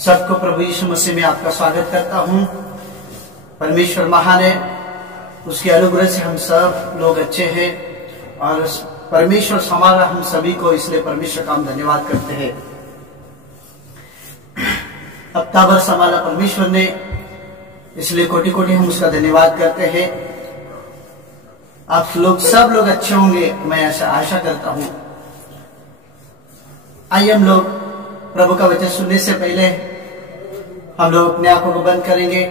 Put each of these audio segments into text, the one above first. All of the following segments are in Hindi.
सबको प्रभु यीशु मसीह में आपका स्वागत करता हूं। परमेश्वर महान है, उसके अनुग्रह से हम सब लोग अच्छे हैं और परमेश्वर संभाला हम सभी को, इसलिए परमेश्वर का हम धन्यवाद करते हैं। हफ्ता भर संभाला परमेश्वर ने, इसलिए कोटि कोटि हम उसका धन्यवाद करते हैं। आप लोग सब लोग अच्छे होंगे, मैं ऐसा आशा करता हूं। आइए हम लोग प्रभु का वचन सुनने से पहले हम लोग अपने आंखों को बंद करेंगे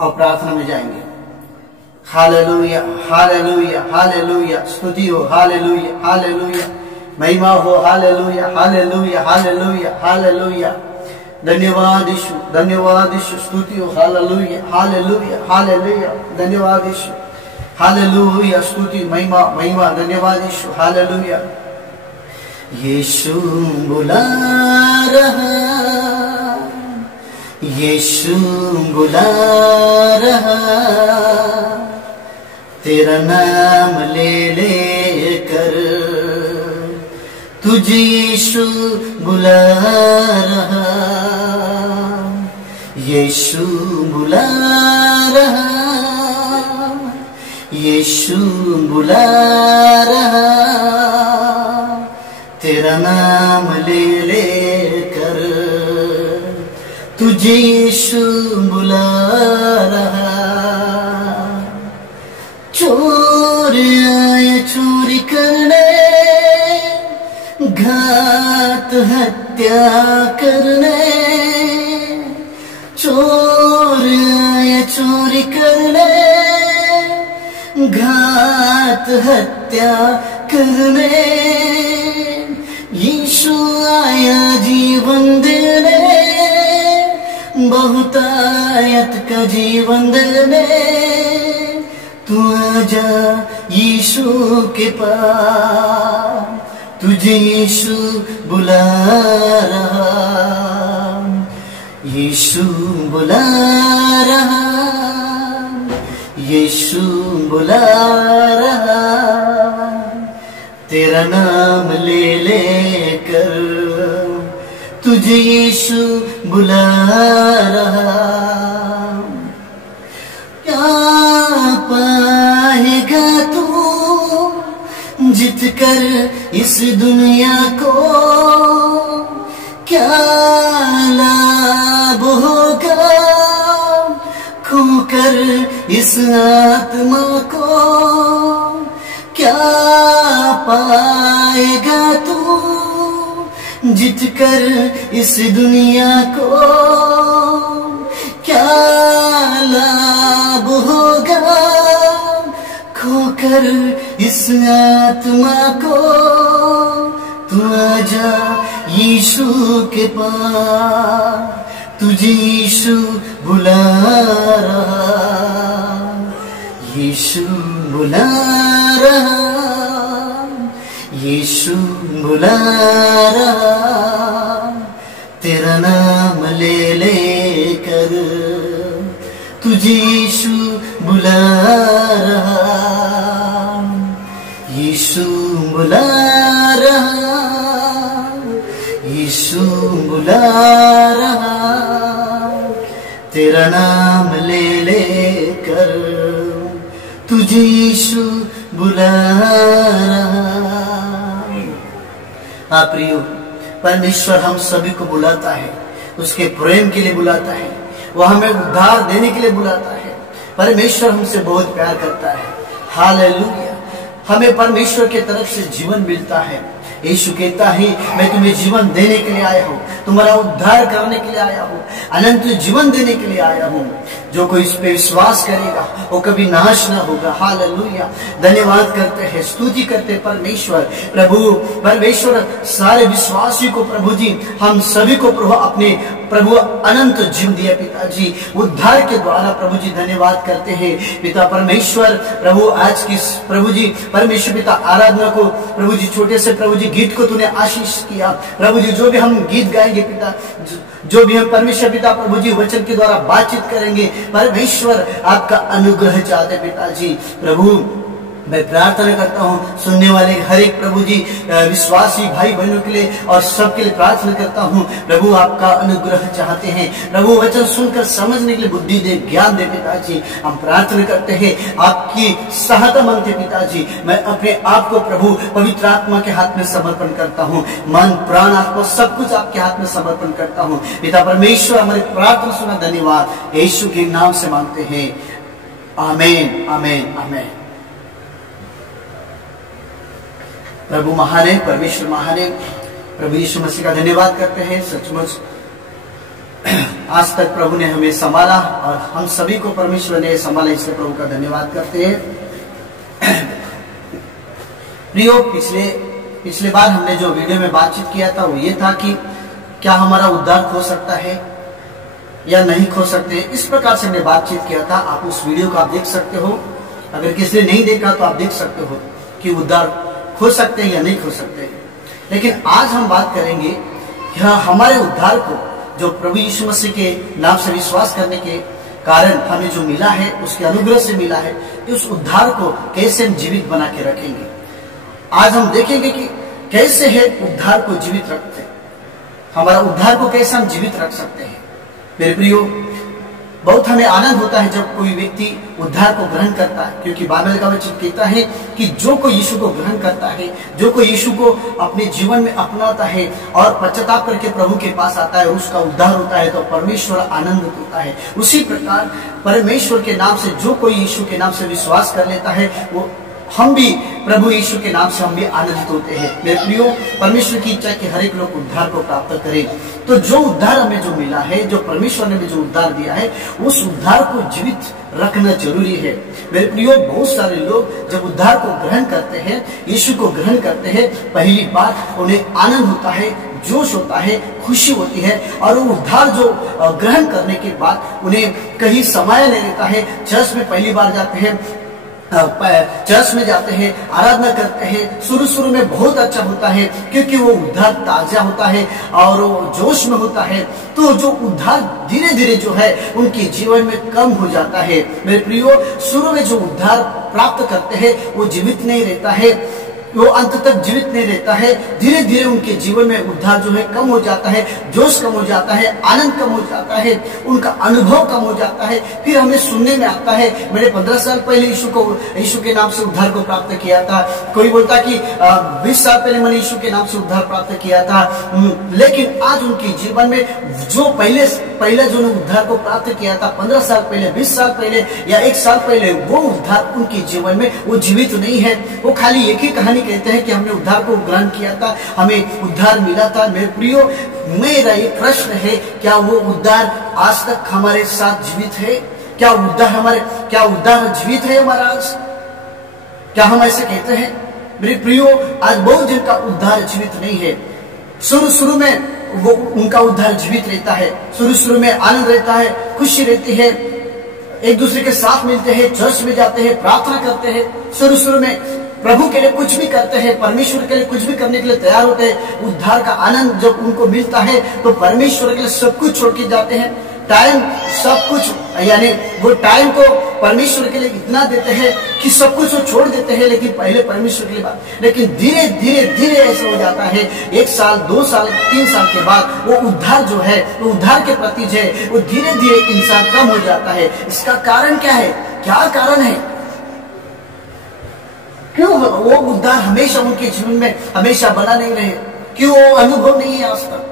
और प्रार्थना में जाएंगे। हालेलुया, हालेलुया, हालेलुया, स्तुति हो, हालेलुया, हालेलुया, महिमा हो, हालेलुया, हालेलुया, हालेलुया, हालेलुया। धन्यवाद यीशु, धन्यवाद यीशु, स्तुति हो, हालेलुया, हालेलुया, हालेलुया, धन्यवाद यीशु, हालेलुया, स्तुति, महिमा, महिमा, धन्यवाद यीशु, हालेलुया। यीशु बुला रहा, यीशु बुला रहा, तेरा नाम ले ले कर तुझे यीशु बुला रहा, यीशु बुला रहा, यीशु बुला रहा, तेरा नाम ले ले कर तुझे यीशु बुला रहा। चोर आए चोरी करने, घात हत्या करने, चोर आए चोरी करने, घात हत्या करने, यीशु आया जीवन देने, बहुतायत का जीवन देने। तू आजा यीशु के पास, तुझे यीशु बुला रहा, यीशु बुला रहा, यीशु बुला रहा, तेरा नाम ले ले कर तुझे यीशु बुला रहा। क्या पाएगा तू जीत कर इस दुनिया को, क्या लाभ होगा खोकर इस आत्मा को, क्या पाएगा तू जीत कर इस दुनिया को, क्या लाभ होगा खोकर इस आत्मा को। तू आजा यीशु के पास, तुझे यीशु बुला रहा, यीशु बुला रहा, यीशु बुला रहा, तेरा नाम ले ले कर तुझे यीशु बुला रहा, यीशु बुला रहा, यीशु बुला रहा, तेरा नाम ले ले कर तुझे यीशु बुला रहा। हाँ प्रियो, परमेश्वर हम सभी को बुलाता है, उसके प्रेम के लिए बुलाता है, वह हमें उद्धार देने के लिए बुलाता है। परमेश्वर हमसे बहुत प्यार करता है। हालेलुया, हमें परमेश्वर की तरफ से जीवन मिलता है। यीशु कहता है मैं तुम्हें जीवन देने के लिए आया हूँ, तुम्हारा उद्धार करने के लिए आया हूँ, अनंत जीवन देने के लिए आया हूँ। जो कोई इस पे विश्वास करेगा वो कभी नाश ना होगा। हालेलुया। धन्यवाद करते हैं, स्तुति करते परमेश्वर। प्रभु परमेश्वर सारे विश्वासी को प्रभु जी, हम सभी को प्रभु अपने प्रभु अनंत जीवन दिया पिताजी, उद्धार के द्वारा प्रभु जी धन्यवाद करते हैं पिता परमेश्वर। प्रभु आज की प्रभु जी परमेश्वर पिता आराधना को प्रभु जी छोटे से प्रभु जी गीत को तूने आशीष किया प्रभु जी। जो भी हम गीत गाएंगे पिता, जो भी हम परमेश्वर पिता प्रभु जी वचन के द्वारा बातचीत करेंगे परमेश्वर, आपका अनुग्रह चाहते पिताजी। प्रभु मैं प्रार्थना करता हूँ सुनने वाले हर एक प्रभु जी विश्वासी भाई बहनों के लिए और सबके लिए प्रार्थना करता हूँ प्रभु, आपका अनुग्रह चाहते हैं प्रभु। वचन सुनकर समझने के लिए बुद्धि दे, ज्ञान दे पिताजी। हम प्रार्थना करते हैं, आपकी सहायता मांगते पिताजी। मैं अपने आप को प्रभु पवित्र आत्मा के हाथ में समर्पण करता हूँ, मन प्राण आत्मा सब कुछ आपके हाथ में समर्पण करता हूँ पिता परमेश्वर। हमारी प्रार्थना सुना, धन्यवाद यीशु के नाम से मांगते हैं, आमीन आमीन आमीन। प्रभु महान है, परमेश्वर महान है। प्रभु यीशु मसीह का धन्यवाद करते हैं। सचमुच आज तक प्रभु ने हमें संभाला और हम सभी को परमेश्वर ने संभाला, इसलिए प्रभु का धन्यवाद करते हैं। प्रियो, पिछले बार हमने जो वीडियो में बातचीत किया था वो ये था कि क्या हमारा उद्धार खो सकता है या नहीं खो सकते। इस प्रकार से हमने बातचीत किया था। आप उस वीडियो को आप देख सकते हो, अगर किसी ने नहीं देखा तो आप देख सकते हो कि उद्धार खो सकते हैं या नहीं खो सकते। लेकिन आज हम बात करेंगे कि हमारे उद्धार को जो प्रभु यीशु मसीह के नाम से विश्वास करने के कारण हमें जो मिला है, उसके अनुग्रह से मिला है, उस उद्धार को कैसे हम जीवित बना के रखेंगे। आज हम देखेंगे कि कैसे है उद्धार को जीवित रखते, हमारा उद्धार को कैसे हम जीवित रख सकते हैं। मेरे प्रियो, बहुत हमें आनंद होता है जब कोई व्यक्ति उद्धार को ग्रहण करता है, क्योंकि बाइबल का वचन कहता है कि जो कोई यीशु को ग्रहण करता है, जो कोई यीशु को अपने जीवन में अपनाता है और पश्चाताप करके प्रभु के पास आता है, उसका उद्धार होता है, तो परमेश्वर आनंदित होता है। उसी प्रकार परमेश्वर के नाम से जो कोई यीशु के नाम से विश्वास कर लेता है, वो हम भी प्रभु यीशु के नाम से हम भी आनंदित होते हैं। मेरे प्रियो, परमेश्वर की इच्छा कि हर एक लोग उद्धार को प्राप्त करें। तो जो उद्धार हमें जो मिला है, जो परमेश्वर ने जो उद्धार दिया है, उस उद्धार को जीवित रखना जरूरी है। मेरे प्रियो, बहुत सारे लोग जब उद्धार को ग्रहण करते हैं, यीशु को ग्रहण करते हैं, पहली बात उन्हें आनंद होता है, जोश होता है, खुशी होती है। और वो उद्धार जो ग्रहण करने के बाद उन्हें कहीं समय नहीं रहता है। चर्च में पहली बार जाते हैं, चर्च में जाते हैं, आराधना करते हैं, शुरू में बहुत अच्छा होता है, क्योंकि वो उद्धार ताजा होता है और वो जोश में होता है। तो जो उद्धार धीरे धीरे जो है उनके जीवन में कम हो जाता है। मेरे प्रियो, शुरू में जो उद्धार प्राप्त करते हैं वो जीवित नहीं रहता है, वो अंत तक जीवित नहीं रहता है। धीरे धीरे उनके जीवन में उद्धार जो है कम हो जाता है, जोश कम हो जाता है, आनंद कम हो जाता है, उनका अनुभव कम हो जाता है। फिर हमें सुनने में आता है, मैंने 15 साल पहले यीशु के नाम से उद्धार को प्राप्त किया था। कोई बोलता कि 20 साल पहले मैंने यीशु के नाम से उद्धार प्राप्त किया था। लेकिन आज उनके जीवन में जो पहले जो उद्धार को प्राप्त किया था 15 साल पहले, 20 साल पहले या 1 साल पहले, वो उद्धार उनके जीवन में वो जीवित नहीं है। वो खाली एक ही कहानी कहते हैं कि हमने उद्धार को ग्रहण किया था, हमें उद्धार मिला था। मेरे प्रियो, मेरा ये प्रश्न है, क्या वो उद्धार आज तक हमारे साथ जीवित है? क्या उद्धार जीवित है हमारा आज? क्या हम ऐसे कहते हैं? मेरे प्रियो, आज बहुत जन का उद्धार जीवित नहीं है। शुरू में वो उनका उद्धार जीवित रहता है, शुरू में आनंद रहता है, खुशी रहती है, एक दूसरे के साथ मिलते हैं, चर्च में जाते हैं, प्रार्थना करते हैं, शुरू में प्रभु के लिए कुछ भी करते हैं, परमेश्वर के लिए कुछ भी करने के लिए तैयार होते हैं। उद्धार का आनंद जब उनको मिलता है तो परमेश्वर के लिए सब कुछ छोड़ के जाते हैं। टाइम सब कुछ, यानी वो टाइम को परमेश्वर के लिए इतना देते हैं कि सब कुछ वो छोड़ देते हैं, लेकिन पहले परमेश्वर के लिए बात। लेकिन धीरे धीरे ऐसा हो जाता है, 1 साल 2 साल 3 साल के बाद वो उद्धार जो है, वो उद्धार के प्रति जो है वो धीरे धीरे इंसान कम हो जाता है। इसका कारण क्या है? क्या कारण है? क्यों वो उद्धार हमेशा उनके जीवन में हमेशा बना नहीं रहे? क्यों वो अनुभव नहीं है आज तक?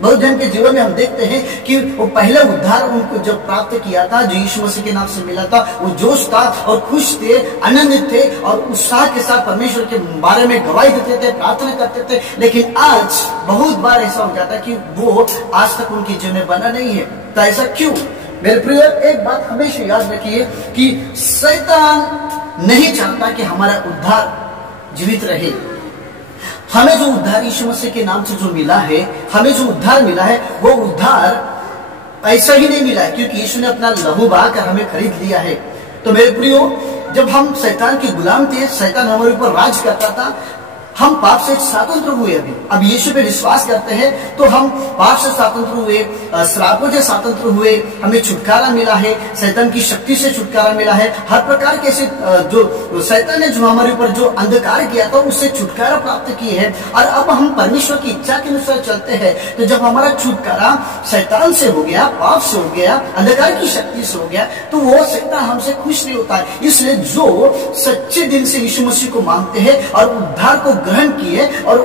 बहुत जन के जीवन में हम देखते हैं कि वो पहला उद्धार उनको जब प्राप्त किया था, जो यीशु मसीह के नाम से मिला था, वो जोश था और खुश थे, आनंदित थे और उत्साह के साथ परमेश्वर के बारे में गवाही देते थे, प्रार्थना करते थे। लेकिन आज बहुत बार ऐसा हो जाता है कि वो आज तक उनके जीवन में बना नहीं है। तो ऐसा क्यों? मेरे प्रिय, एक बात हमेशा याद रखिए कि शैतान नहीं चाहता कि हमारा उद्धार जीवित रहे। हमें जो उद्धार यीशु मसीह के नाम से जो मिला है, हमें जो उद्धार मिला है, वो उद्धार ऐसा ही नहीं मिला है क्योंकि यीशु ने अपना लहू बहाकर हमें खरीद लिया है। तो मेरे प्रियो, जब हम शैतान के गुलाम थे, शैतान हमारे ऊपर राज करता था, हम पाप से स्वतंत्र हुए। अब यीशु पे विश्वास करते हैं तो हम पाप से स्वतंत्र हुए, श्रापों से स्वतंत्र हुए, हमें छुटकारा मिला है, शैतान की शक्ति से छुटकारा मिला है। हर प्रकार के ऐसे जो शैतान ने जो हमारे ऊपर जो अंधकार किया था उससे छुटकारा प्राप्त किए हैं। और अब हम परमेश्वर की इच्छा के अनुसार चलते हैं। तो जब हमारा छुटकारा शैतान से हो गया, पाप से हो गया, अंधकार की शक्ति से हो गया, तो वो शैतान हमसे खुश नहीं होता है। इसलिए जो सच्चे दिल से यीशु मसीह को मानते हैं और उद्धार को ग्रहण किए और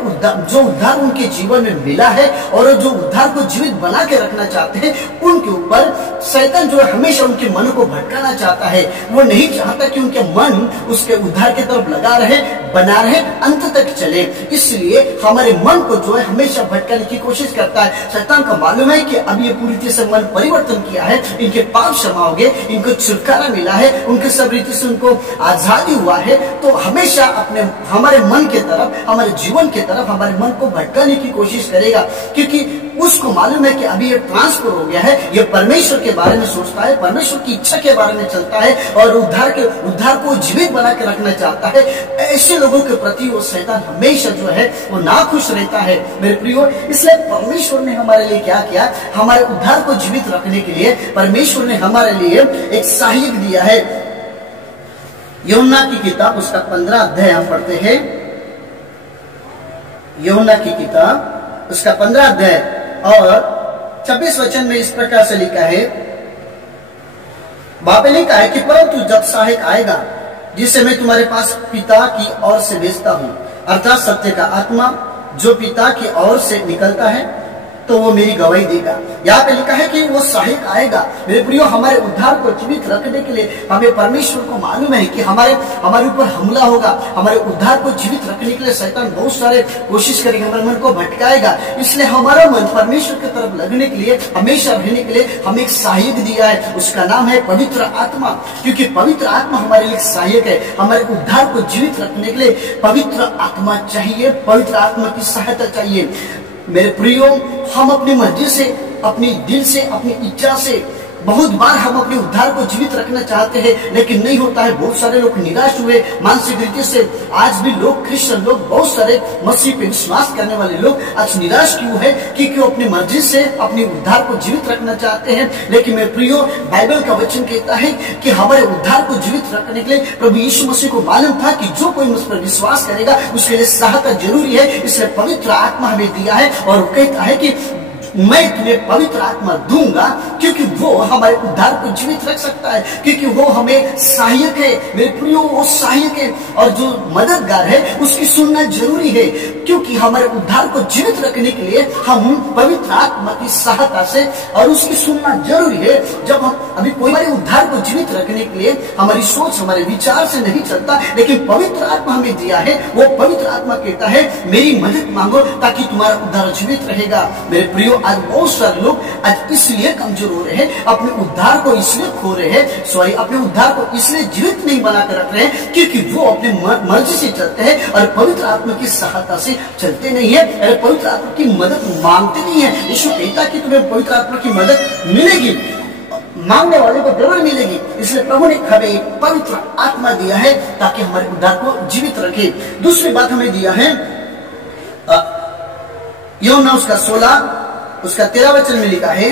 जो उद्धार उनके जीवन में मिला है और जो उद्धार को जीवित बना के रखना चाहते हैं, उनके ऊपर शैतान जो है हमेशा उनके मन को भटकाना चाहता है। वो नहीं चाहता कि उनके मन उसके उद्धार की तरफ लगा रहे, बना रहे, अंत तक चले। इसलिए हमारे मन को जो है हमेशा भटकाने की कोशिश करता है। शैतान को मालूम है कि अब ये पूरी तरह से मन परिवर्तन किया है, इनके पाप क्षमा हो गए, इनको छुटकारा मिला है, उनके सब रीति से उनको आजादी हुआ है, तो हमेशा अपने हमारे मन के तरफ, हमारे जीवन के तरफ हमारे मन को भटकाने की कोशिश करेगा। क्योंकि उसको मालूम है कि अभी ये ट्रांसफर हो गया है, ये परमेश्वर के बारे में सोचता है, परमेश्वर की इच्छा के बारे में चलता है और उद्धार को जीवित बना के रखना चाहता है। ऐसे लोगों के प्रति वो शैतान हमेशा जो है वो नाखुश रहता है। मेरे प्रियो, इसलिए परमेश्वर ने हमारे लिए क्या किया? हमारे उद्धार को जीवित रखने के लिए परमेश्वर ने हमारे लिए एक सहायक दिया है। यूहन्ना की किताब उसका 15 अध्याय हम पढ़ते हैं। यूहन्ना की किताब उसका 15 अध्याय और 26 वचन में इस प्रकार से लिखा है, बाप ने लिखा है कि परंतु जब सहायक आएगा जिसे मैं तुम्हारे पास पिता की ओर से भेजता हूं, अर्थात सत्य का आत्मा जो पिता की ओर से निकलता है, तो वो मेरी गवाही देगा। यहाँ पे लिखा है कि वो सहायक आएगा। मेरे प्रियो, हमारे उद्धार को जीवित रखने के लिए हमें परमेश्वर को मालूम है कि हमारे ऊपर हमला होगा। हमारे उद्धार को जीवित रखने के लिए शैतान बहुत सारे कोशिश करेगा, हमारे मन को भटकाएगा। इसलिए हमारा मन परमेश्वर की तरफ लगने के लिए, हमेशा रहने के लिए हमें एक सहायक दिया है, उसका नाम है पवित्र आत्मा। क्योंकि पवित्र आत्मा हमारे लिए सहायक है। हमारे उद्धार को जीवित रखने के लिए पवित्र आत्मा चाहिए, पवित्र आत्मा की सहायता चाहिए। मेरे प्रियो, हम अपनी मर्जी से, अपनी दिल से, अपनी इच्छा से बहुत बार हम अपने उद्धार को जीवित रखना चाहते हैं, लेकिन नहीं होता है। बहुत सारे लोग निराश हुए मानसिक रीति से। आज भी लोग, क्रिश्चियन लोग, बहुत सारे मसीह पे विश्वास करने वाले लोग आज निराश क्यों है? क्योंकि वो अपनी मर्जी से अपने उद्धार को जीवित रखना चाहते हैं। लेकिन मेरे प्रियो, बाइबल का वचन कहता है कि हमारे उद्धार को जीवित रखने के लिए प्रभु यीशु मसीह को मालूम था कि जो कोई मुझ पर विश्वास करेगा उसके लिए सहायता जरूरी है। इसलिए पवित्र आत्मा हमें दिया है और वो कहता है कि मैं तुम्हें पवित्र आत्मा दूंगा, क्योंकि वो हमारे उद्धार को जीवित रख सकता है, क्योंकि वो हमें सहायक है। मेरे प्रियो, वो सहायक है और जो मददगार है उसकी सुनना जरूरी है। क्योंकि हमारे उद्धार को जीवित रखने के लिए हम पवित्र आत्मा की सहायता से और उसकी सुनना जरूरी है। जब हम अभी कोई हमारे उद्धार को जीवित रखने के लिए हमारी सोच, हमारे विचार से नहीं चलता, लेकिन पवित्र आत्मा हमें दिया है। वो पवित्र आत्मा कहता है मेरी मदद मांगो ताकि तुम्हारा उद्धार जीवित रहेगा। मेरे प्रियो, आज बहुत सारे लोग आज इसलिए कमजोर हो रहे हैं, अपने उद्धार को इसलिए खो रहे हैं, अपने उद्धार को इसलिए जीवित नहीं बना कर रख रहे हैं क्योंकि वो अपनी मर्जी से चलते हैं और पवित्र आत्मा की सहायता से चलते नहीं है, अरे पवित्र आत्मा की मदद मांगते नहीं है। यीशु कहता कि तुम्हें पवित्र आत्मा की मदद मिलेगी, मांगने वाले को जरूर मिलेगी। इसलिए प्रभु ने हमें एक पवित्र आत्मा दिया है ताकि हमारे उद्धार को जीवित रखे। दूसरी बात हमें दिया है, यूहन्ना उसका 16 उसका 13 वचन में लिखा है,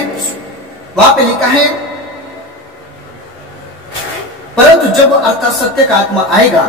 वहां पे लिखा है, परंतु जब अर्थात सत्य का आत्मा आएगा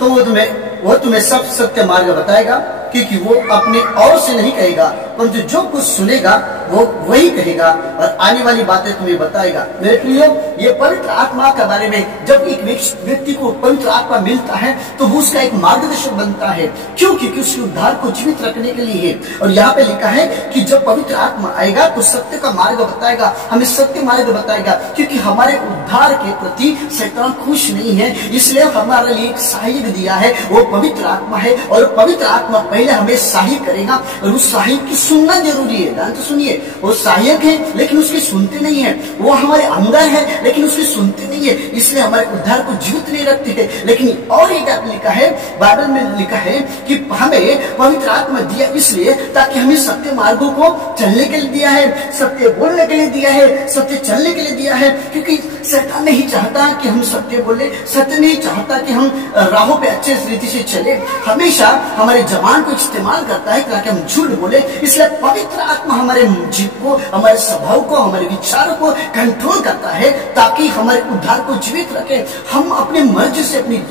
तो वो तुम्हें सब सत्य मार्ग बताएगा, क्योंकि वो अपने और से नहीं कहेगा परंतु जो कुछ सुनेगा वो वही कहेगा और आने वाली बातें तुम्हें बताएगा। मेरे प्रियो, ये पवित्र आत्मा के बारे में जब एक व्यक्ति को पवित्र आत्मा मिलता है तो वो उसका एक मार्गदर्शक बनता है। क्यों? क्योंकि उसके उद्धार को जीवित रखने के लिए है। और यहाँ पे लिखा है कि जब पवित्र आत्मा आएगा तो सत्य का मार्ग बताएगा, हमें सत्य मार्ग बताएगा, क्योंकि हमारे उद्धार के प्रति शैतान खुश नहीं है। इसलिए हमारे लिए एक सहायक दिया है, वो पवित्र आत्मा है। और पवित्र आत्मा पहले हमें सहायक करेगा और उस सहायक की सुनना जरूरी है। ध्यान से सुनिए, वो सहायक है लेकिन उसकी सुनते नहीं है, वो हमारे अंदर है लेकिन उसकी सुनते नहीं है, इसलिए हमारे उद्धार को जीवित नहीं रखते हैं। लेकिन और एक लिखा है, बाइबल में लिखा है कि हमें पवित्र आत्मा दिया इसलिए ताकि हमें सत्य मार्गों को चलने के लिए दिया है, सत्य बोलने के लिए दिया है, सत्य चलने के लिए दिया है। क्योंकि शैतान नहीं चाहता कि हम सत्य बोले, सत्य नहीं चाहता कि हम राहों पे अच्छे रीति से चले, हमेशा हमारे जबान को इस्तेमाल करता है ताकि हम झूठ बोले। इसलिए पवित्र आत्मा हमारे जीव को, हमारे स्वभाव को, हमारे विचारों को कंट्रोल करता है ताकि हमारे उद्धार को जीवित रखे। हम अपनी मर्जी से अपनी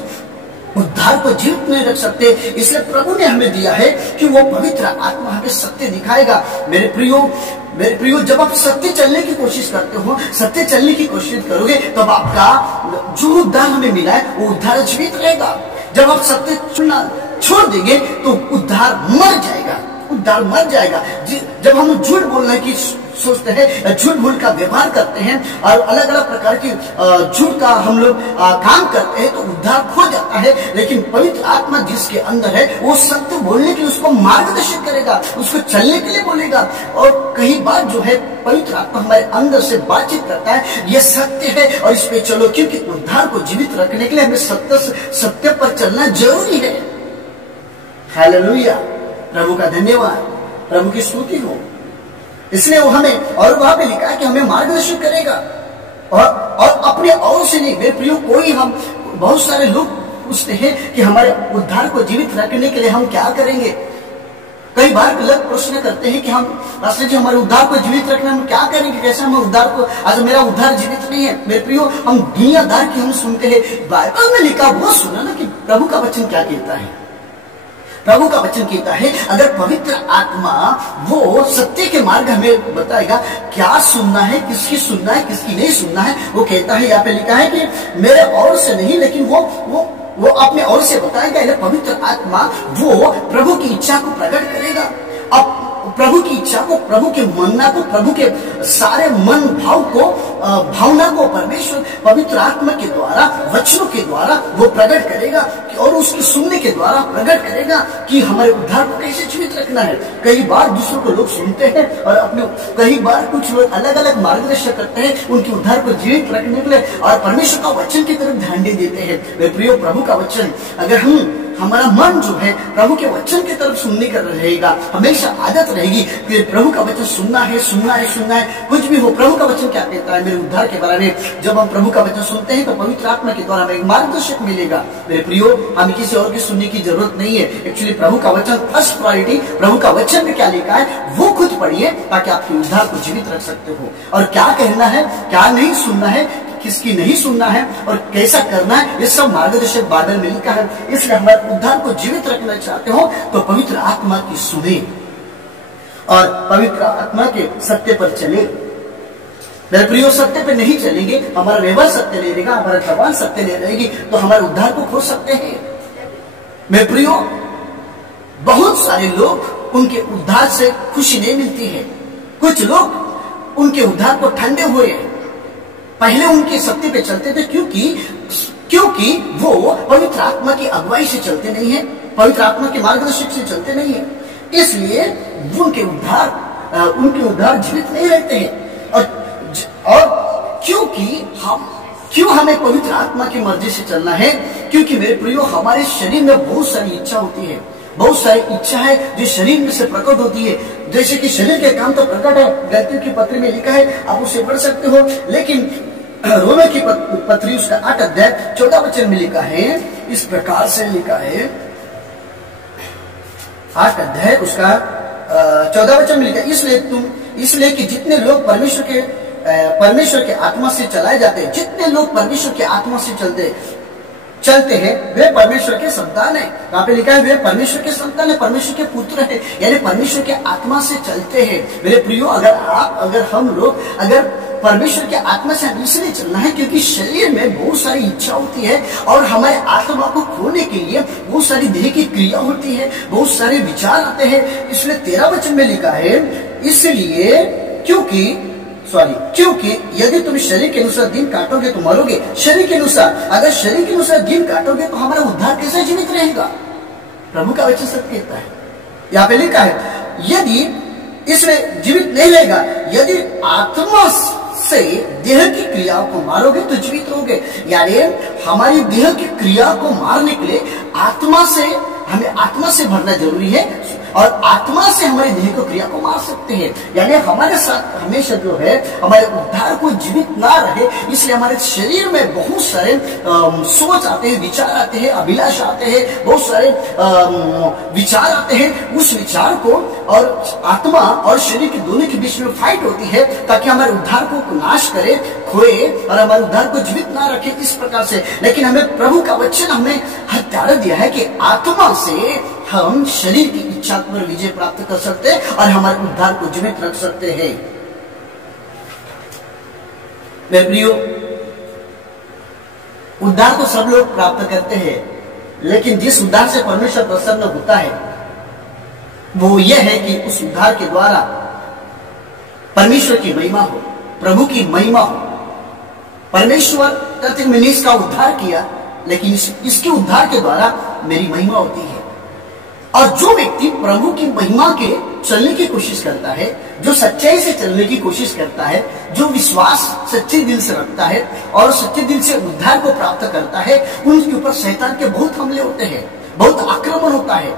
उद्धार को जीवित नहीं रख सकते, इसलिए प्रभु ने हमें दिया है कि वो पवित्र आत्मा हमें सत्य दिखाएगा। मेरे प्रियो, जब आप सत्य चलने की कोशिश करते हो, सत्य चलने की कोशिश करोगे तब आपका जो उद्धार हमें मिला है वो उद्धार जीवित रहेगा। जब आप सत्य सुनना छोड़ देंगे तो उद्धार मर जाएगा, उद्धार मर जाएगा। जब हम झूठ बोलने की सोचते हैं, झूठ बोल का व्यवहार करते हैं और अलग अलग प्रकार की झूठ का हम लोग काम करते हैं तो उद्धार खो जाता है। लेकिन पवित्र आत्मा जिसके अंदर है वो सत्य बोलने के लिए उसको मार्गदर्शन करेगा, उसको चलने के लिए बोलेगा। और कई बार जो है पवित्र आत्मा हमारे अंदर से बातचीत करता है, ये सत्य है और इस पे चलो, क्योंकि उद्धार को जीवित रखने के लिए हमें सत्य पर चलना जरूरी है। हालेलुया, प्रभु का धन्यवाद, प्रभु की स्तुति हो। इसलिए वो हमें, और वहां पे लिखा है कि हमें मार्गदर्शन करेगा और अपने और से नहीं। मेरे प्रियो, कोई हम बहुत सारे लोग पूछते हैं कि हमारे उद्धार को जीवित रखने के लिए हम क्या करेंगे। कई बार लोग प्रश्न करते हैं कि हम रास्ते जी हमारे उद्धार को जीवित रखने हम क्या करेंगे, कैसे हम उद्धार को, आज मेरा उद्धार जीवित नहीं है। मेरे प्रियो, हम दुनियादार की हम सुनते हैं, बाइबल में लिखा वो सुना ना कि प्रभु का वचन क्या कहता है। प्रभु का वचन कहता है अगर पवित्र आत्मा वो सत्य के मार्ग हमें बताएगा, क्या सुनना है, किसकी सुनना है, किसकी नहीं सुनना है। वो कहता है, यहाँ पे लिखा है कि मेरे और से नहीं, लेकिन वो अपने और से बताएगा। पवित्र आत्मा वो प्रभु की इच्छा को प्रकट करेगा। अब प्रभु की इच्छा को, प्रभु के मनना को, प्रभु के सारे मन भाव को, भावना को परमेश्वर पवित्र आत्मा के द्वारा, वचनों के द्वारा वो प्रकट करेगा और उसकी सुनने के द्वारा प्रकट करेगा कि हमारे उद्धार को कैसे जीवित रखना है। कई बार दूसरों को लोग सुनते हैं और अपने, कई बार कुछ लोग अलग अलग मार्गदर्शन करते हैं उनके उद्धार को जीवित रखने के लिए और परमेश्वर का वचन की तरफ ध्यान दे देते हैं। वे प्रियो, प्रभु का वचन, अगर हमारा मन जो है प्रभु के वचन की तरफ सुनने का रहेगा, हमेशा आदत रहेगी कि प्रभु का वचन सुनना है, सुनना है, सुनना है। कुछ भी हो, प्रभु का वचन क्या कहता है मेरे उद्धार के बारे में। जब हम प्रभु का वचन सुनते हैं तो पवित्र आत्मा के द्वारा हमें एक मार्गदर्शक मिलेगा। मेरे प्रियो, हमें किसी और की सुनने की जरूरत नहीं है। एक्चुअली प्रभु का वचन फर्स्ट प्रायोरिटी, प्रभु का वचन में क्या लिखा है वो खुद पढ़िए ताकि आपके उद्धार को जीवित रख सकते हो। और क्या कहना है, क्या नहीं सुनना है, किसकी नहीं सुनना है और कैसा करना है, ये सब मार्गदर्शक बाइबल में लिखा है। इसलिए हमारे उद्धार को जीवित रखना चाहते हो तो पवित्र आत्मा की सुने और पवित्र आत्मा के सत्य पर चले। मेरे प्रियो, सत्य पे नहीं चलेंगे, हमारा व्यवहार सत्य नहीं रहेगा, हमारा जबान सत्य नहीं रहेगी तो हमारे उद्धार को खो सकते हैं। मेरे प्रियो, बहुत सारे लोग उनके उद्धार से खुशी नहीं मिलती है। कुछ लोग उनके उद्धार को ठंडे हुए हैं, पहले उनके सत्य पे चलते थे क्योंकि वो पवित्र आत्मा की अगुवाई से चलते नहीं है, पवित्र आत्मा के मार्गदर्शक से चलते नहीं है, इसलिए उनके उद्धार जीवित नहीं रहते हैं। और क्यों हमें पवित्र आत्मा की मर्जी से चलना है, क्योंकि मेरे प्रियो, हमारे शरीर में बहुत सारी इच्छा होती है, बहुत सारी इच्छा है जो शरीर में से प्रकट होती है। जैसे कि शरीर के काम तो प्रकट है, गलतियों की पत्री में लिखा है, आप उसे पढ़ सकते हो। लेकिन रोमे की पत्री उसका 8 अध्याय 14 वचन में लिखा है, इस प्रकार से लिखा है, 8 अध्याय उसका 14 वचन में लिखा है, इसलिए कि जितने लोग परमेश्वर के आत्मा से चलाए जाते हैं, जितने लोग परमेश्वर के आत्मा से चलते, चलते हैं वे परमेश्वर के संतान है। वहां पे लिखा है वे परमेश्वर के संतान है, परमेश्वर के पुत्र है, यानी परमेश्वर के आत्मा से चलते हैं। मेरे प्रियो, अगर हम लोग परमेश्वर के आत्मा से इसलिए चलना है क्योंकि शरीर में बहुत सारी इच्छा होती है और हमारे आत्मा को खोने के लिए बहुत सारी देह की क्रिया होती है, बहुत सारे विचार आते हैं। इसलिए 13 वचन में लिखा है, इसलिए क्योंकि यदि तुम शरीर के अनुसार दिन काटोगे तो मरोगे। शरीर के अनुसार, अगर शरीर के अनुसार दिन काटोगे तो हमारा उद्धार कैसे जीवित रहेगा? प्रभु का वचन सत्य कहता है। यहाँ पे लिखा है यदि इसमें जीवित नहीं रहेगा, यदि आत्मा से देह की क्रियाओं को मारोगे तो जीवित रहोगे। यानी हमारी देह की क्रिया को मारने के लिए हमें आत्मा से भरना जरूरी है और आत्मा से हमारी देह को क्रिया को मार सकते हैं। यानी हमारे साथ हमेशा जो है हमारे उद्धार को जीवित ना रहे, इसलिए हमारे शरीर में बहुत सारे सोच आते हैं, विचार आते हैं, अभिलाषा आते हैं, बहुत सारे विचार आते हैं। उस विचार को और आत्मा और शरीर के दोनों के बीच में फाइट होती है ताकि हमारे उद्धार को नाश करे, खोए और हमारे उद्धार को जीवित ना रखे इस प्रकार से। लेकिन हमें प्रभु का वचन हमें हथियार दिया है कि आत्मा से हम शरीर की इच्छा पर विजय प्राप्त कर सकते हैं और हमारे उद्धार को जीवित रख सकते हैं। मेरे प्रियो, उद्धार तो सब लोग प्राप्त करते हैं, लेकिन जिस उद्धार से परमेश्वर प्रसन्न होता है वो यह है कि उस उद्धार के द्वारा परमेश्वर की महिमा हो, प्रभु की महिमा हो। परमेश्वर कहते हैं मैंने इसका उद्धार किया, लेकिन इसके उद्धार के द्वारा मेरी महिमा होती है। और जो व्यक्ति प्रभु की महिमा के चलने की कोशिश करता है, जो सच्चाई से चलने की कोशिश करता है, जो विश्वास सच्चे दिल से रखता है और सच्चे दिल से उद्धार को प्राप्त करता है, उनके ऊपर शैतान के बहुत हमले होते हैं, बहुत आक्रमण होता है।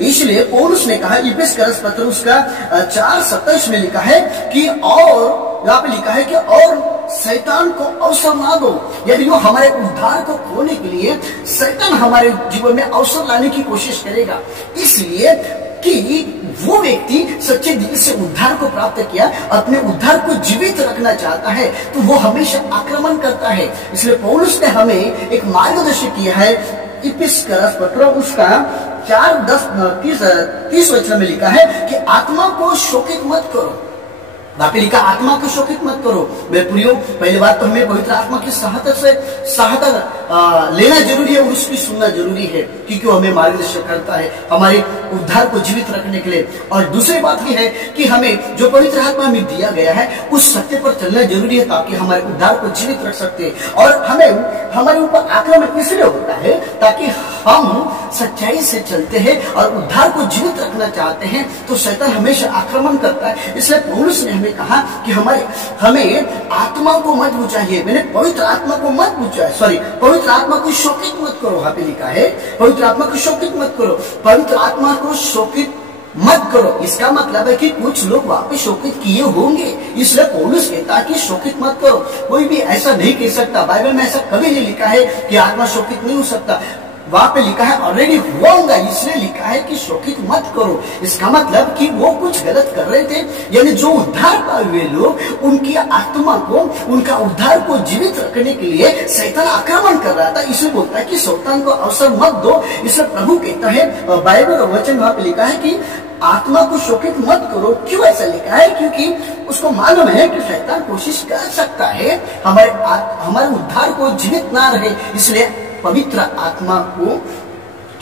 इसलिए पौलुस ने कहा, इफिसियों पत्र उसका 4:27 में लिखा है कि और यहाँ पे लिखा है कि और शैतान को अवसर ना दो। यदि वो हमारे उद्धार को खोने के लिए शैतान हमारे जीवन में अवसर लाने की कोशिश करेगा, इसलिए कि वो व्यक्ति सच्चे दिल से उद्धार को प्राप्त किया, अपने उद्धार को जीवित रखना चाहता है, तो वो हमेशा आक्रमण करता है। इसलिए पौलुस ने हमें एक मार्गदर्शन किया है। इफिसियों पत्र उसका 4:30 वचन में लिखा है कि आत्मा को शोकित मत करो। वहां पे लिखा आत्मा को शोकित मत करो। मेरे प्रियो, पहली बात तो हमें पवित्र आत्मा की सहायता लेना जरूरी है और उसकी सुनना जरूरी है, क्योंकि वो हमें मार्गदर्शन करता है हमारे उद्धार को जीवित रखने के लिए। और दूसरी बात यह है कि हमें जो पवित्र आत्मा हमें दिया गया है उस सत्य पर चलना जरूरी है ताकि हमारे उद्धार को जीवित रख सकते हैं। और हमें हमारे ऊपर आक्रमण इसलिए होता है ताकि हम सच्चाई से चलते हैं और उद्धार को जीवित रखना चाहते हैं, तो शैतान हमेशा आक्रमण करता है। इसलिए पौलुस ने हमें कहा कि हमें आत्मा को मत बुझाइए, मैंने पवित्र आत्मा को मत बुझाइए, पवित्र आत्मा को शोकित मत करो। वहां पे लिखा है पवित्र आत्मा को शोकित मत करो, पवित्र आत्मा को शोकित मत करो। इसका मतलब है कि कुछ लोग वहां पे शोकित किए होंगे, इसलिए पौलुस कहता है कि शोकित मत करो। कोई भी ऐसा नहीं कह सकता, बाइबल में ऐसा कभी नहीं लिखा है कि आत्मा शोकित नहीं हो सकता। वहां पे लिखा है ऑलरेडी हुआ होगा, इसलिए लिखा है कि शोकित मत करो। इसका मतलब कि वो कुछ गलत कर रहे थे, यानी जो उद्धार पाए हुए लोग उनकी आत्मा को, उनका उद्धार को जीवित रखने के लिए शैतान आक्रमण कर रहा था। इसलिए बोलता है कि शैतान को अवसर मत दो। इसलिए प्रभु कहता है, बाइबल और वचन वहां पे लिखा है कि आत्मा को शोकित मत करो। क्यों ऐसा लिखा है? क्योंकि उसको मालूम है कि शैतान कोशिश कर सकता है हमारे उद्धार को जीवित ना रहे, इसलिए पवित्र आत्मा को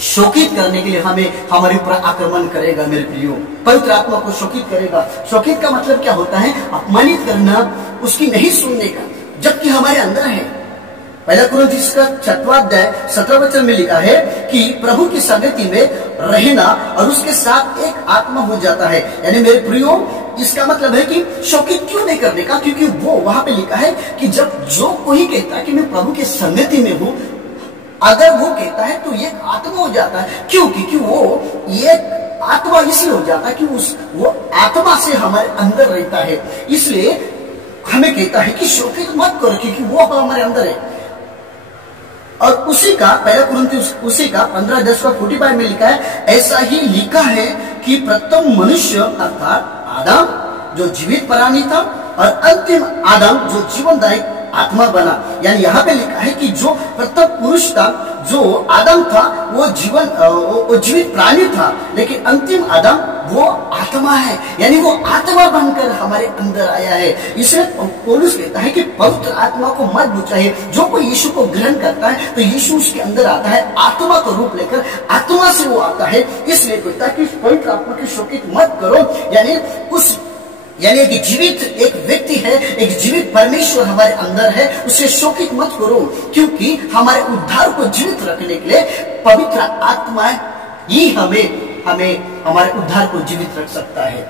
शोकित करने के लिए हमारे ऊपर आक्रमण करेगा। मेरे प्रियो, पवित्र आत्मा को शोकित करेगा। शोकित का मतलब क्या होता है? अपमानित करना, उसकी नहीं सुनने का, जबकि हमारे अंदर है। पहला कुरिन्थियों का 6वां अध्याय 17 वचन में लिखा है कि प्रभु की संगति में रहना और उसके साथ एक आत्मा हो जाता है। यानी मेरे प्रियो, इसका मतलब है कि शोकित क्यों नहीं करने का? क्योंकि वो वहां पे लिखा है कि जब जो कोई कहता है कि मैं प्रभु की संगति में हूं, अगर वो कहता है तो ये आत्मा हो जाता है। क्यों? क्योंकि वो ये आत्मा इसलिए हो जाता है कि वो आत्मा से हमारे अंदर रहता है, इसलिए हमें कहता है कि शोकित मत करो, क्योंकि वो हमारे अंदर है। और उसी का पहला कुरिन्थियों उसी का 15:10 में लिखा है, ऐसा ही लिखा है कि प्रथम मनुष्य अर्थात आदम जो जीवित प्राणी था और अंतिम आदम जो जीवनदायक आत्मा बना। यानी यहाँ पे लिखा है कि जो प्रथम पुरुष था, जो आदम था, वो जीवित प्राणी था, लेकिन अंतिम आदम वो आत्मा है, यानी वो आत्मा बनकर हमारे अंदर आया है। इसलिए पौलुस कहता है कि पवित्र आत्मा को मत बुझाइए। जो कोई यीशु को ग्रहण करता है तो यीशु उसके अंदर आता है, आत्मा का रूप लेकर आत्मा से वो आता है। इसलिए कहता है कि पवित्र आत्मा की शोकित मत करो, यानी एक जीवित एक व्यक्ति है, एक जीवित परमेश्वर हमारे अंदर है, उसे शोकित मत करो, क्योंकि हमारे उद्धार को जीवित रखने के लिए पवित्र आत्मा ही हमें हमारे उद्धार को जीवित रख सकता है।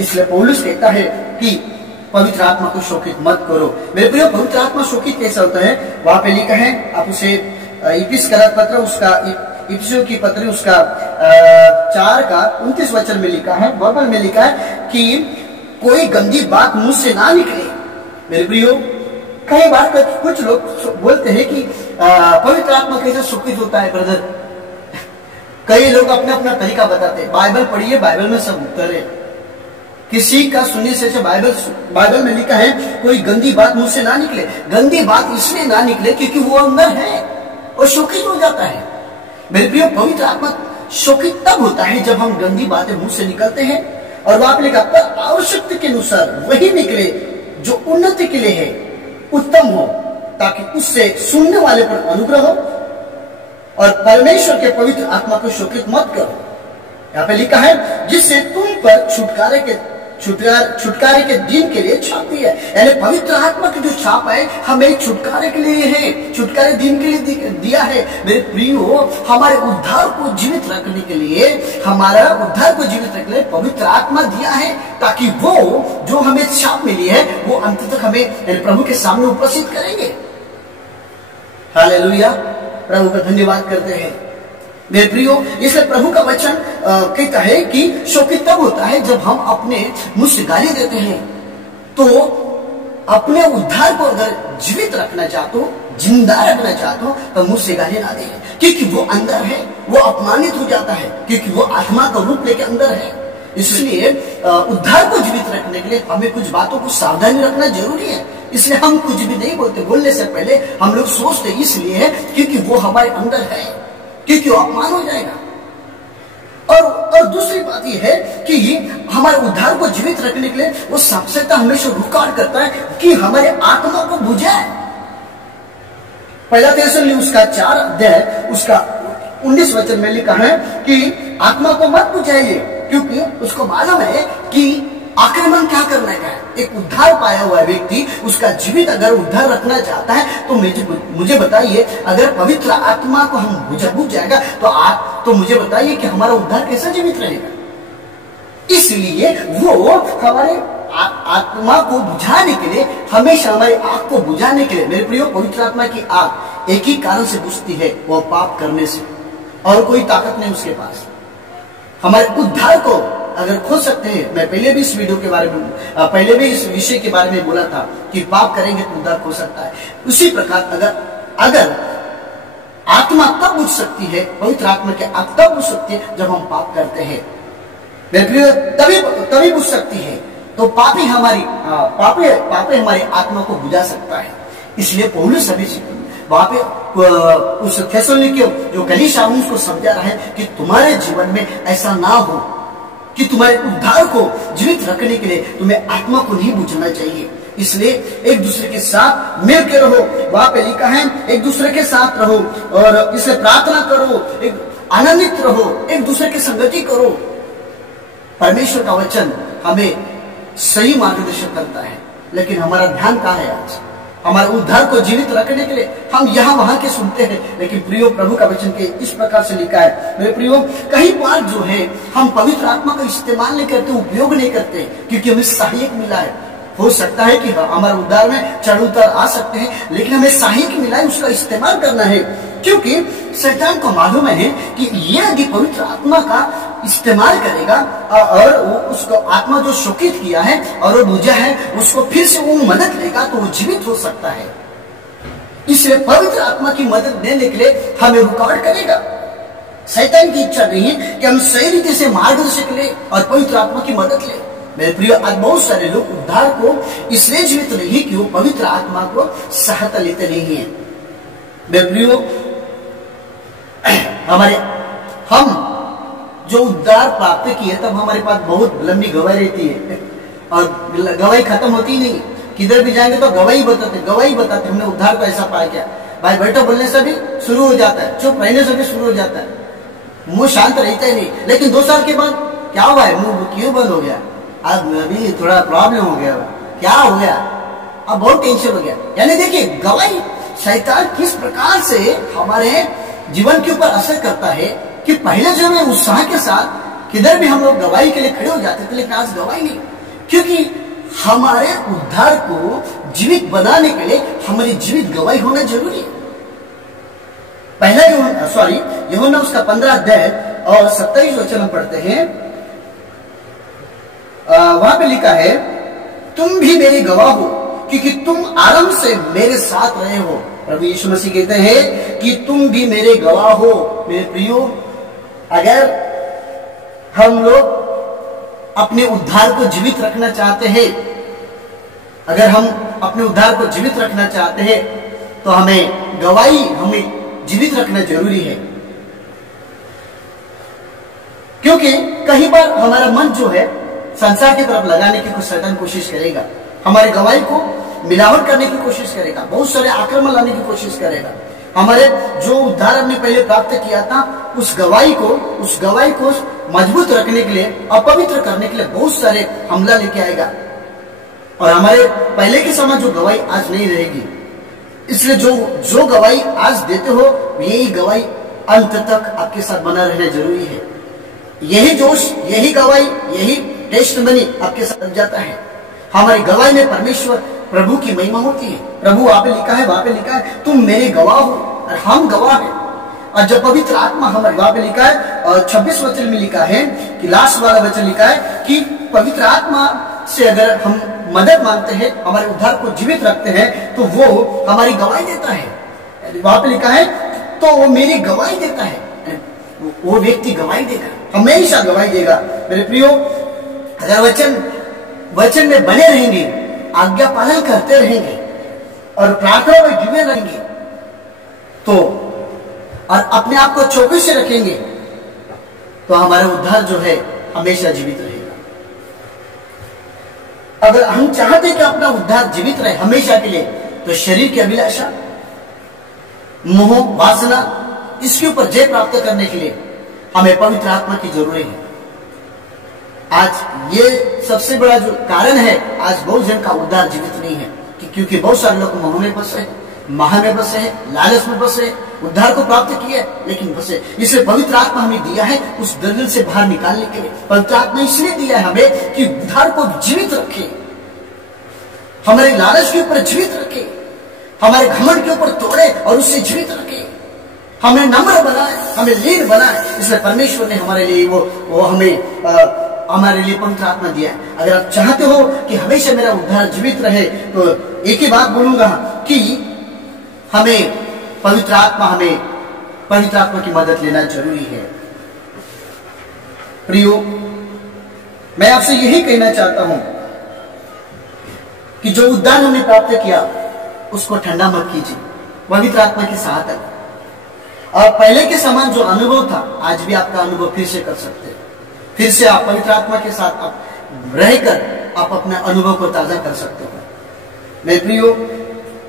इसलिए पौलुस कहता है कि पवित्र आत्मा को शोकित मत करो। मेरे प्रिय, पवित्र आत्मा शोकित कैसा होता है? वहां पे लिखा है, आप उसे इफिसियों की पत्री उसका 4 का 29 वचन में लिखा है, बाइबल में लिखा है कि कोई गंदी बात मुंह से ना निकले। मेरे प्रियो, कई बार कुछ लोग बोलते हैं कि पवित्र आत्मा कैसे शोकित होता है ब्रदर। कई लोग अपना अपना तरीका बताते हैं। बाइबल पढ़िए, बाइबल में सब उत्तर है। किसी का सुनने से अच्छा बाइबल में लिखा है कोई गंदी बात मुंह से ना निकले। गंदी बात इसलिए ना निकले क्योंकि वो अंदर है और शोकित हो जाता है। मेरे प्रियो, पवित्र आत्मा शोकित तब होता है जब हम गंदी बातें मुंह से निकलते हैं और वहां पे लिखा पर आवश्यकता के अनुसार वही निकले जो उन्नति के लिए है, उत्तम हो, ताकि उससे सुनने वाले पर अनुग्रह हो और परमेश्वर के पवित्र आत्मा को शोकित मत करो। यहाँ पे लिखा है जिससे तुम पर छुटकारे के दिन के लिए छापी है। यानी पवित्र आत्मा की जो छाप है हमें छुटकारे के लिए है, छुटकारे दिन के लिए दिया है। मेरे प्रियो, हमारे उद्धार को जीवित रखने के लिए, हमारा उद्धार को जीवित रखने के लिए पवित्र आत्मा दिया है, ताकि वो जो हमें छाप मिली है वो अंत तक हमें प्रभु के सामने उपस्थित करेंगे। हालेलुया, प्रभु का धन्यवाद करते हैं। मेरे प्रियो, इसलिए प्रभु का वचन कहता है कि शोकित तब होता है जब हम अपने मुंह से गाली देते हैं। तो अपने उद्धार को अगर जीवित रखना चाहते हो, जिंदा रखना चाहते हो, तो मुंह से गाली ना दें, क्योंकि वो अंदर है, वो अपमानित हो जाता है, क्योंकि वो आत्मा का रूप लेके अंदर है। इसलिए उद्धार को जीवित रखने के लिए हमें कुछ बातों को सावधानी रखना जरूरी है। इसलिए हम कुछ भी नहीं बोलते, बोलने से पहले हम लोग सोचते इसलिए है क्योंकि वो हमारे अंदर है, क्योंकि वो अपमान हो जाएगा। और दूसरी बात यह है कि हमारे उद्धार को जीवित रखने के लिए वो सबसे हमेशा रुकावट करता है कि हमारे आत्मा को बुझाए। पहला थिस्सलुनीकी उसका 4 अध्याय उसका 19 वचन में लिखा है कि आत्मा को मत बुझाइए, क्योंकि उसको मालूम है कि आक्रमण क्या करने का है। एक उद्धार पाया हुआ व्यक्ति उसका जीवित अगर उद्धार रखना चाहता है तो मुझे बताइए, अगर पवित्र आत्मा को हम बुझ जाएगा तो मुझे बताइए कि हमारा उद्धार कैसे जीवित रहेगा। इसलिए वो हमारे आत्मा को बुझाने के लिए, हमेशा हमारी आग को बुझाने के लिए, मेरे प्रियो, पवित्र आत्मा की आग एक ही कारण से बुझती है, वो पाप करने से, और कोई ताकत नहीं उसके पास। हमारे उद्धार को अगर खो सकते हैं, मैं पहले भी इस वीडियो के बारे में, पहले भी इस विषय के बारे में बोला था कि पाप करेंगे तो उद्धार खो सकता है। उसी प्रकार अगर आत्मा तब बुझ सकती है, पवित्र आत्मा की आग तब बुझ सकती है जब हम पाप करते हैं। तभी बुझ सकती है। तो पापी हमारी आत्मा को बुझा सकता है। इसलिए पौलुस वहां पे उस थिस्सलुनीकी जो कलीसिया उसको समझा रहा है कि तुम्हारे जीवन में ऐसा ना हो, कि तुम्हारे उद्धार को जीवित रखने के लिए तुम्हें आत्मा को नहीं बुझना चाहिए। इसलिए एक दूसरे के साथ मिल के रहो। वहां पे लिखा है एक दूसरे के साथ रहो और इसलिए प्रार्थना करो, एक आनंदित रहो, एक दूसरे की संगति करो। परमेश्वर का वचन हमें सही मार्गदर्शन करता है, लेकिन हमारा ध्यान कहाँ है आज? हमारे उद्धार को जीवित रखने के लिए हम यहाँ वहां के सुनते हैं, लेकिन प्रियो, प्रभु का वचन के इस प्रकार से लिखा है। मेरे प्रियो, कई बार जो है हम पवित्र आत्मा का इस्तेमाल नहीं करते, उपयोग नहीं करते, क्योंकि हमें सहायक मिला है। हो सकता है कि हमारे उद्धार में चढ़ उतार आ सकते हैं, लेकिन हमें सहायक मिला है, उसका इस्तेमाल करना है, क्योंकि शैतान को मालूम है कि ये यदि पवित्र आत्मा का इस्तेमाल करेगा और उसको आत्मा जो शोकित किया है और वो बुझा है, उसको फिर से वो मदद लेगा तो वो जीवित हो सकता है। इसलिए पवित्र आत्मा की मदद लेने के लिए हमें रुकावट करेगा। शैतान की इच्छा नहीं है कि हम सही रीति से मार्गदर्शन ले और पवित्र आत्मा की मदद ले। मेरे प्रियो, आज बहुत सारे लोग उद्धार को इसलिए जीवित नहीं कि वो पवित्र आत्मा को सहायता लेते नहीं है। मेरे प्रियो, हम जो उद्धार प्राप्त किए तब हमारे पास बहुत लंबी गवाही रहती है और गवाही खत्म होती नहीं। किधर भी जाएंगे तो गवाही बताते हमने उद्धार को ऐसा पाया क्या। भाई बैठो बोलने से भी शुरू हो जाता है, चुप रहने से भी शुरू हो जाता है, मुंह शांत रहता ही नहीं। लेकिन 2 साल के बाद क्या हुआ है, मुंह क्यों बंद हो गया, अब अभी थोड़ा प्रॉब्लम हो गया, क्या हो गया, अब बहुत टेंशन हो गया। यानी देखिए, गवाही शैतान किस प्रकार से हमारे जीवन के ऊपर असर करता है कि पहले जो है उत्साह के साथ किधर भी हम लोग गवाही के लिए खड़े हो जाते थे, लेकिन आज गवाही नहीं, क्योंकि हमारे उद्धार को जीवित बनाने के लिए हमारी जीवित गवाही होना जरूरी है। पहला यूहन्ना उसका 15 अध्याय और 27 वचन हम पढ़ते हैं। वहां पे लिखा है, तुम भी मेरे गवाह हो क्योंकि तुम आरंभ से मेरे साथ रहे हो। प्रभु यीशु मसीह कहते हैं कि तुम भी मेरे गवाह हो। मेरे प्रियो, अगर हम लोग अपने उद्धार को जीवित रखना चाहते हैं, अगर हम अपने उद्धार को जीवित रखना चाहते हैं तो हमें गवाही जीवित रखना जरूरी है। क्योंकि कई बार हमारा मन जो है संसार की तरफ लगाने की कुछ शैतान कोशिश करेगा, हमारी गवाही को मिलावट करने की कोशिश करेगा, बहुत सारे आक्रमण लाने की कोशिश करेगा। हमारे जो उद्धार हमने पहले प्राप्त किया था उस गवाही को मजबूत रखने के लिए, अपवित्र करने के लिए बहुत सारे हमला लेके आएगा और हमारे पहले के समान जो गवाही आज नहीं रहेगी। इसलिए जो गवाही आज देते हो यही गवाही अंत तक आपके साथ बना रहना जरूरी है। यही जोश, यही गवाही, यही टेस्टमनी आपके साथ लग जाता है। हमारी गवाही में परमेश्वर प्रभु की महिमा होती है। प्रभु वहां पे लिखा है तुम मेरे गवाह हो और हम गवाह हैं। और जब पवित्र आत्मा हमारे, वहां पे लिखा है और 26 वचन में लिखा है कि लास्ट वाला वचन लिखा है कि पवित्र आत्मा से अगर हम मदद मांगते हैं, हमारे उद्धार को जीवित रखते हैं, तो वो हमारी गवाही देता है। वहां पे लिखा है तो वो मेरी गवाही देता है, वो व्यक्ति गवाही देगा, हमेशा गवाही देगा। मेरे प्रियो, अगर वचन में बने रहेंगे, आज्ञा पालन करते रहेंगे और प्रार्थना में जुड़े रहेंगे तो, और अपने आप को चौकस से रखेंगे तो हमारा उद्धार जो है हमेशा जीवित रहेगा। अगर हम चाहते कि अपना उद्धार जीवित रहे हमेशा के लिए, तो शरीर की अभिलाषा, मोह, वासना, इसके ऊपर जय प्राप्त करने के लिए हमें पवित्र आत्मा की जरूरत है। आज ये सबसे बड़ा जो कारण है, आज बहुत जन का उद्धार जीवित नहीं है क्योंकि बहुत सारे लोग मोह में फंसे, माह में फंसे, लालच में फंसे, उद्धार को प्राप्त किए लेकिन फंसे। इसलिए पवित्र आत्मा हमें दिया है उस दलदल से बाहर निकालने के लिए। पवित्र आत्मा इसलिए दिया है हमें कि उद्धार को जीवित रखे, हमारे लालच के ऊपर जीवित रखे, हमारे घमंड के ऊपर तोड़े और उससे जीवित रखे, हमें नम्र बनाए, हमें लीन बनाए। इसलिए परमेश्वर ने हमारे लिए वो हमें हमारे लिए पवित्र आत्मा दिया है। अगर आप चाहते हो कि हमेशा मेरा उद्धार जीवित रहे तो एक ही बात बोलूंगा कि हमें पवित्र आत्मा की मदद लेना जरूरी है। प्रियो, मैं आपसे यही कहना चाहता हूं कि जो उद्धार हमने प्राप्त किया उसको ठंडा मत कीजिए, पवित्र आत्मा की सहायता। और पहले के समान जो अनुभव था आज भी आपका अनुभव फिर से कर सकते हैं। फिर से आप पवित्र आत्मा के साथ आप रहकर आप अपने अनुभव को ताजा कर सकते हो। मेरे प्रियो,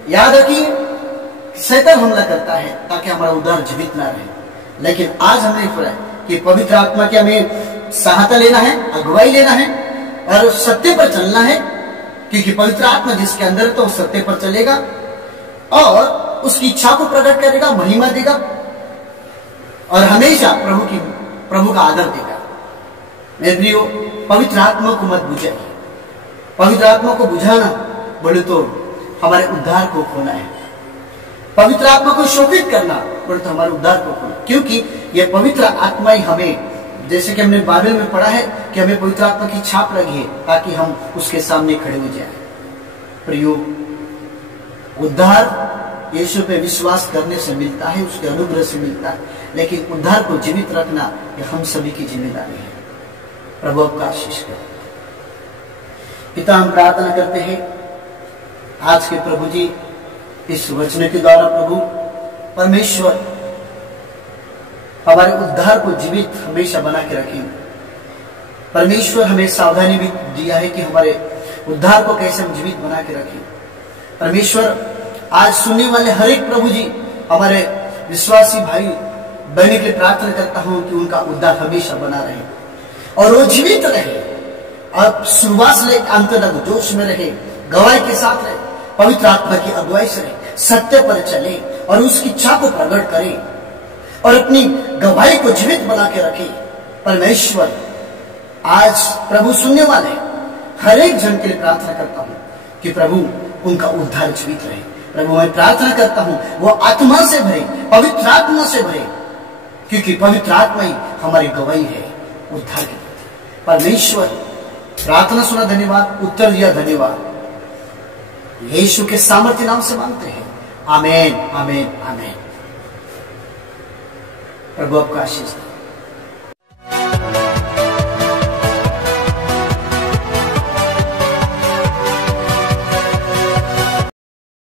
याद रखिए, शैतान हमला करता है ताकि हमारा उद्धार जीवित ना रहे, लेकिन आज हमने पढ़ा कि पवित्र आत्मा की हमें सहायता लेना है, अगुवाई लेना है और सत्य पर चलना है, क्योंकि पवित्र आत्मा जिसके अंदर तो सत्य पर चलेगा और उसकी इच्छा को प्रकट करेगा, महिमा देगा और हमेशा प्रभु का आदर देगा। मेरे प्रियो, पवित्र आत्मा को मत बुझाइए। पवित्र आत्मा को बुझाना बोले तो हमारे उद्धार को खोना है। पवित्र आत्मा को शोभित करना बोले तो हमारे उद्धार को खोना, क्योंकि यह पवित्र आत्मा ही हमें, जैसे कि हमने बाइबल में पढ़ा है कि हमें पवित्र आत्मा की छाप लगी है ताकि हम उसके सामने खड़े हो जाए। प्रियो, उद्धार यीशु पे विश्वास करने से मिलता है, उसके अनुग्रह से मिलता है, लेकिन उद्धार को जीवित रखना यह हम सभी की जिम्मेदारी है। प्रभु आपका आशीष करे। पिता, हम प्रार्थना करते हैं आज के प्रभु जी इस वचन के द्वारा प्रभु परमेश्वर हमारे उद्धार को जीवित हमेशा बना के रखें। परमेश्वर हमें सावधानी भी दिया है कि हमारे उद्धार को कैसे हम जीवित बना के रखें। परमेश्वर आज सुनने वाले हर एक प्रभु जी हमारे विश्वासी भाई बहन के लिए प्रार्थना करता हूं कि उनका उद्धार हमेशा बना रहे और वो जीवित रहे, अब शुरुआत से लेकर अंत तक जोश में रहे, गवाही के साथ रहे, पवित्र आत्मा की अगुवाई से रहे, सत्य पर चले और उसकी इच्छा को प्रकट करे और अपनी गवाही को जीवित बना के रखे। परमेश्वर आज प्रभु सुनने वाले हर एक जन के लिए प्रार्थना करता हूं कि प्रभु उनका उद्धार जीवित रहे। प्रभु मैं प्रार्थना करता हूं वो आत्मा से भरे, पवित्र आत्मा से भरे, क्योंकि पवित्र आत्मा ही हमारी गवाही है उद्धार के प्रति। परमेश्वर प्रार्थना सुना धन्यवाद, उत्तर दिया धन्यवाद, यीशु के सामर्थ्य नाम से मांगते हैं, आमीन आमीन आमीन। प्रभु आपका आशीष।